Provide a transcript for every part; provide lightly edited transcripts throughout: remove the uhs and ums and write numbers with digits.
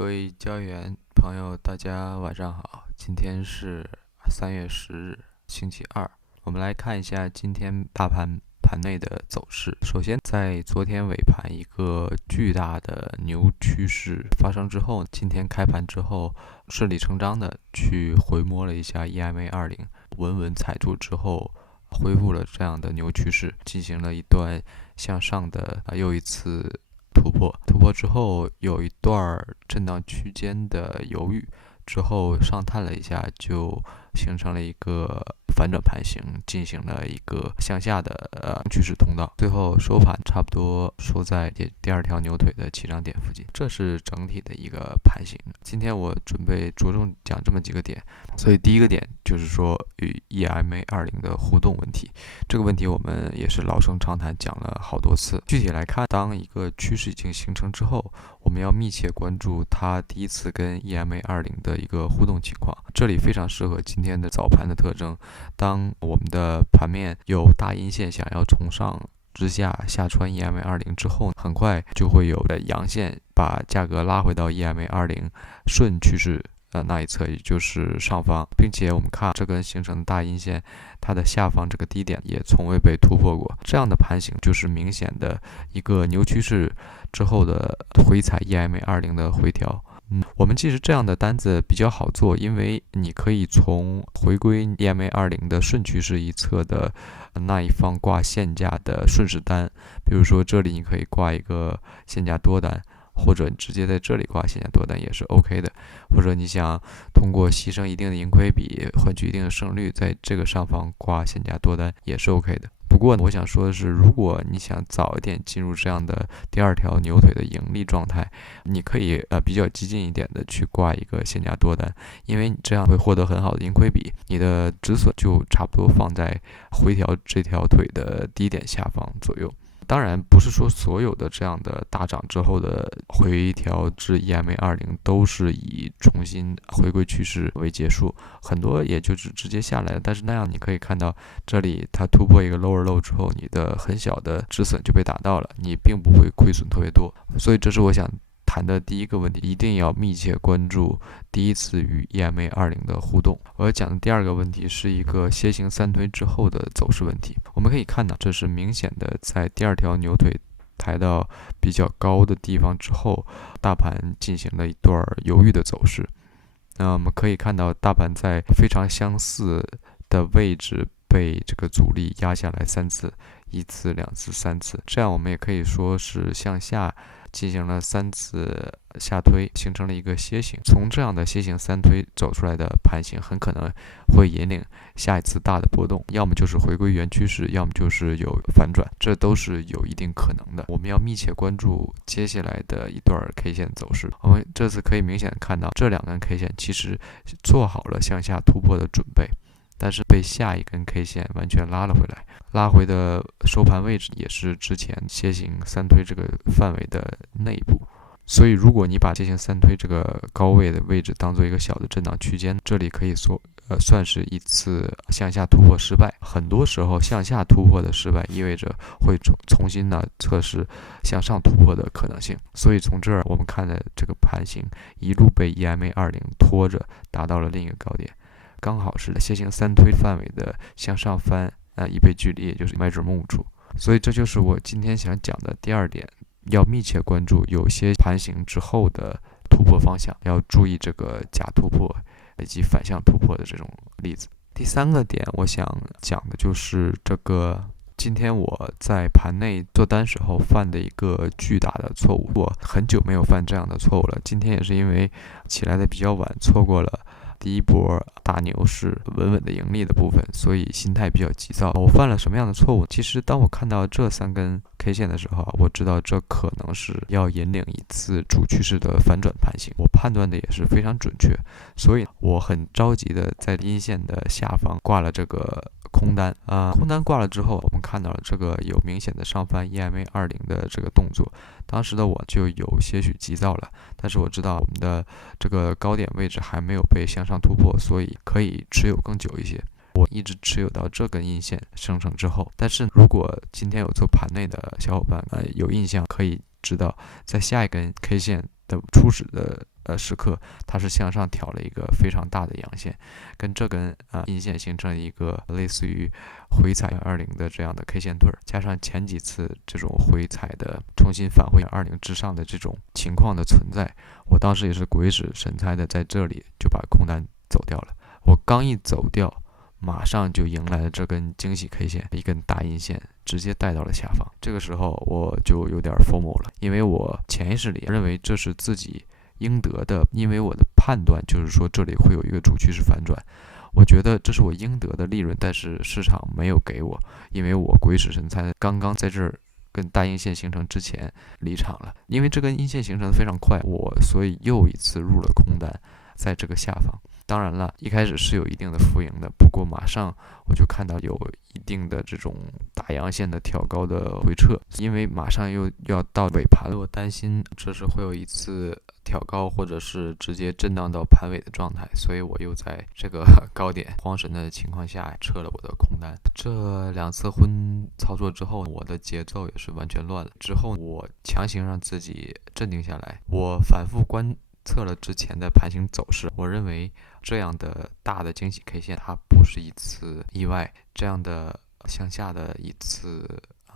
各位交易员朋友，大家晚上好。今天是3月10日，星期二。我们来看一下今天大盘内的走势。首先，在昨天尾盘一个巨大的牛趋势发生之后，今天开盘之后顺理成章的去回摸了一下 EMA20，稳稳踩住之后，恢复了这样的牛趋势，进行了一段向上的又一次突破之后，有一段震荡区间的犹豫，之后上探了一下，就形成了一个反转盘形，进行了一个向下的趋势通道，最后收盘差不多收在第二条牛腿的起涨点附近，这是整体的一个盘形。今天我准备着重讲这么几个点，所以第一个点就是说与 EMA20的互动问题。这个问题我们也是老生常谈，讲了好多次。具体来看，当一个趋势已经形成之后，我们要密切关注它第一次跟 EMA20的一个互动情况。这里非常适合今天的早盘的特征。当我们的盘面有大阴线想要从上之下下穿 EMA20之后，很快就会有阳线把价格拉回到 EMA20顺趋势那一侧，也就是上方，并且我们看这根形成的大阴线，它的下方这个低点也从未被突破过。这样的盘形就是明显的一个牛趋势之后的回踩 EMA20的回调。我们其实这样的单子比较好做，因为你可以从回归 EMA20的顺趋势一侧的那一方挂现价的顺势单，比如说这里你可以挂一个现价多单，或者直接在这里挂现价多单也是 OK 的，或者你想通过牺牲一定的盈亏比换取一定的胜率，在这个上方挂现价多单也是 OK 的。不过我想说的是，如果你想早一点进入这样的第二条牛腿的盈利状态，你可以比较激进一点的去挂一个现价多单，因为你这样会获得很好的盈亏比，你的止损就差不多放在回调这条腿的低点下方左右。当然不是说所有的这样的大涨之后的回调至 EMA20都是以重新回归趋势为结束，很多也就是直接下来了。但是那样你可以看到，这里它突破一个 lower low 之后，你的很小的止损就被打到了，你并不会亏损特别多。所以这是我想谈的第一个问题，一定要密切关注第一次与 EMA20的互动。我要讲的第二个问题是一个楔形三推之后的走势问题。我们可以看到，这是明显的在第二条牛腿抬到比较高的地方之后，大盘进行了一段犹豫的走势。那我们可以看到，大盘在非常相似的位置被这个阻力压下来3次，1次、2次、3次，这样我们也可以说是向下进行了3次下推，形成了一个楔形。从这样的楔形三推走出来的盘形，很可能会引领下一次大的波动，要么就是回归原趋势，要么就是有反转，这都是有一定可能的。我们要密切关注接下来的一段 K 线走势。我们这次可以明显看到，这两根 K 线其实做好了向下突破的准备，但是被下一根 K 线完全拉了回来，拉回的收盘位置也是之前楔形三推这个范围的内部。所以如果你把楔形三推这个高位的位置当做一个小的震荡区间，这里可以说算是一次向下突破失败。很多时候向下突破的失败意味着会重新的测试向上突破的可能性。所以从这儿我们看的这个盘形一路被 EMA20拖着达到了另一个高点，刚好是楔形三推范围的向上翻一倍距离，也就是买准目处。所以这就是我今天想讲的第二点，要密切关注有些盘形之后的突破方向，要注意这个假突破以及反向突破的这种例子。第三个点我想讲的就是这个今天我在盘内做单时候犯的一个巨大的错误，我很久没有犯这样的错误了。今天也是因为起来的比较晚，错过了第一波大牛市稳稳的盈利的部分，所以心态比较急躁。我犯了什么样的错误？其实当我看到这3根 K 线的时候，我知道这可能是要引领一次主趋势的反转盘形，我判断的也是非常准确，所以我很着急的在阴线的下方挂了这个空单空单挂了之后，我们看到了这个有明显的上翻 EMA20的这个动作，当时的我就有些许急躁了，但是我知道我们的这个高点位置还没有被向上突破，所以可以持有更久一些。我一直持有到这根阴线生成之后，但是如果今天有做盘内的小伙伴有印象，可以知道在下一根 K 线的初始的时刻，它是向上挑了一个非常大的阳线，跟这根阴线形成了一个类似于回踩20的这样的 K 线对儿，加上前几次这种回踩的重新返回20之上的这种情况的存在，我当时也是鬼使神差的在这里就把空单走掉了。我刚一走掉，马上就迎来了这根惊喜 K 线，一根大阴线直接带到了下方。这个时候我就有点 FOMO 了，因为我潜意识里认为这是自己应得的，因为我的判断就是说这里会有一个主趋势反转，我觉得这是我应得的利润，但是市场没有给我，因为我鬼使神差刚刚在这儿跟大阴线形成之前离场了，因为这根阴线形成的非常快，所以又一次入了空单，在这个下方。当然了，一开始是有一定的浮盈的，不过马上我就看到有一定的这种大阳线的挑高的回撤，因为马上又要到尾盘了，我担心这是会有一次挑高或者是直接震荡到盘尾的状态，所以我又在这个高点慌神的情况下撤了我的空单。这2次昏操作之后，我的节奏也是完全乱了。之后我强行让自己镇定下来，我反复观测了之前的盘形走势，我认为这样的大的惊喜 K 线它不是一次意外，这样的向下的一次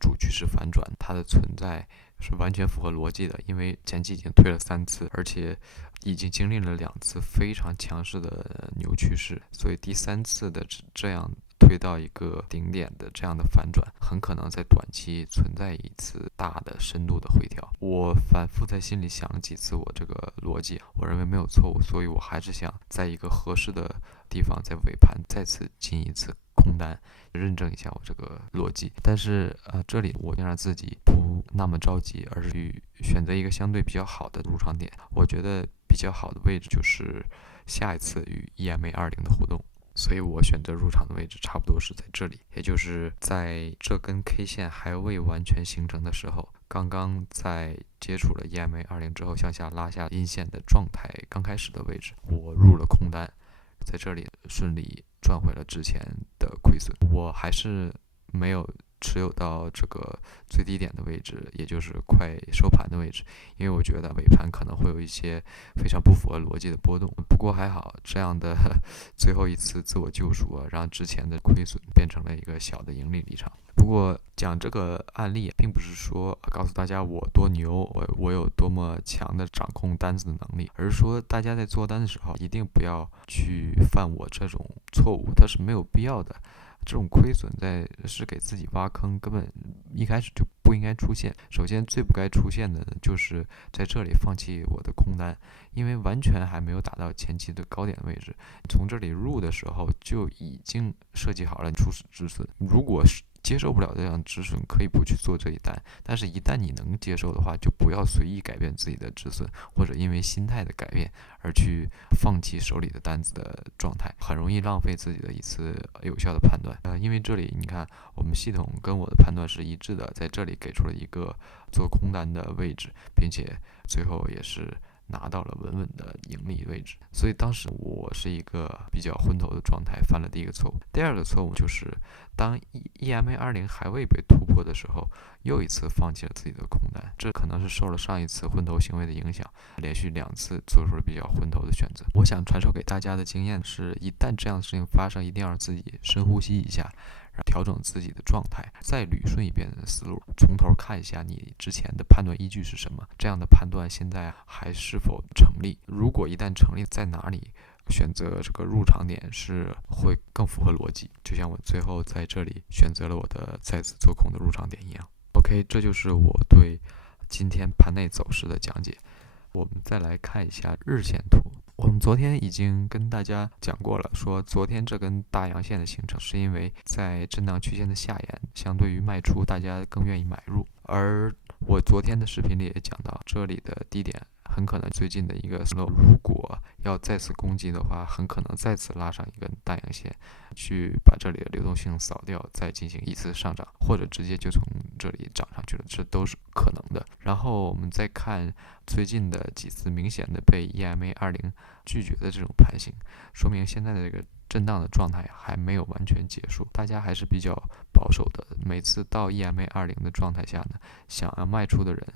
主趋势反转，它的存在是完全符合逻辑的，因为前期已经推了3次，而且已经经历了2次非常强势的牛趋势，所以第3次的这样推到一个顶点的这样的反转，很可能在短期存在一次大的深度的回调。我反复在心里想了几次我这个逻辑，我认为没有错误，所以我还是想在一个合适的地方，在尾盘再次进一次空单，认证一下我这个逻辑。但是这里我让自己不那么着急，而是去选择一个相对比较好的入场点。我觉得比较好的位置就是下一次与 EMA20的互动，所以我选择入场的位置差不多是在这里，也就是在这根 K 线还未完全形成的时候，刚刚在接触了 EMA20之后向下拉下阴线的状态刚开始的位置，我入了空单，在这里顺利赚回了之前的亏损。我还是没有持有到这个最低点的位置，也就是快收盘的位置，因为我觉得尾盘可能会有一些非常不符合逻辑的波动。不过还好，这样的最后一次自我救赎让之前的亏损变成了一个小的盈利离场。不过讲这个案例，并不是说告诉大家我多牛，我有多么强的掌控单子的能力，而是说大家在做单的时候一定不要去犯我这种错误，它是没有必要的。这种亏损是给自己挖坑，根本一开始就不应该出现。首先最不该出现的就是在这里放弃我的空单，因为完全还没有达到前期的高点位置，从这里入的时候就已经设计好了初始止损。如果是接受不了这样止损，可以不去做这一单，但是一旦你能接受的话，就不要随意改变自己的止损，或者因为心态的改变而去放弃手里的单子的状态，很容易浪费自己的一次有效的判断。因为这里你看，我们系统跟我的判断是一致的，在这里给出了一个做空单的位置，并且最后也是拿到了稳稳的盈利位置，所以当时我是一个比较昏头的状态，犯了第一个错误。第二个错误就是当 EMA20还未被突破的时候，又一次放弃了自己的空单，这可能是受了上一次昏头行为的影响，连续2次做出了比较昏头的选择。我想传授给大家的经验是，一旦这样的事情发生，一定要让自己深呼吸一下，调整自己的状态，再捋顺一遍的思路，从头看一下你之前的判断依据是什么，这样的判断现在还是否成立？如果一旦成立，在哪里选择这个入场点是会更符合逻辑，就像我最后在这里选择了我的再次做空的入场点一样。OK， 这就是我对今天盘内走势的讲解。我们再来看一下日线图。我们昨天已经跟大家讲过了，说昨天这根大阳线的形成是因为在震荡区间的下沿，相对于卖出，大家更愿意买入。而我昨天的视频里也讲到，这里的低点很可能最近的一个 slow， 如果要再次攻击的话，很可能再次拉上一根大阳线，去把这里的流动性扫掉，再进行一次上涨，或者直接就从这里涨上去了，这都是可能的。然后我们再看最近的几次明显的被 EMA20拒绝的这种盘形，说明现在的这个震荡的状态还没有完全结束，大家还是比较保守的。每次到 EMA20的状态下呢，想要卖出的人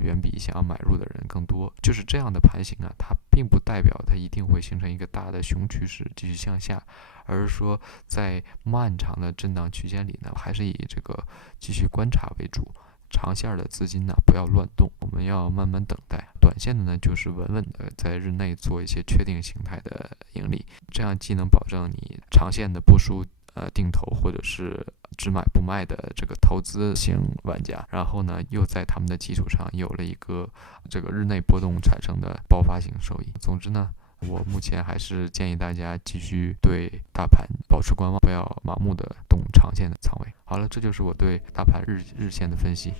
远比想要买入的人更多。就是这样的盘形啊，它并不代表它一定会形成一个大的熊趋势继续向下，而是说在漫长的震荡区间里呢，还是以这个继续观察为主。长线的资金呢，不要乱动，我们要慢慢等待。短线的呢，就是稳稳的在日内做一些确定形态的盈利，这样既能保证你长线的不输定投或者是只买不卖的这个投资型玩家，然后呢，又在他们的基础上有了一个这个日内波动产生的爆发性收益。总之呢，我目前还是建议大家继续对大盘保持观望，不要盲目的动长线的仓位。好了，这就是我对大盘日线的分析。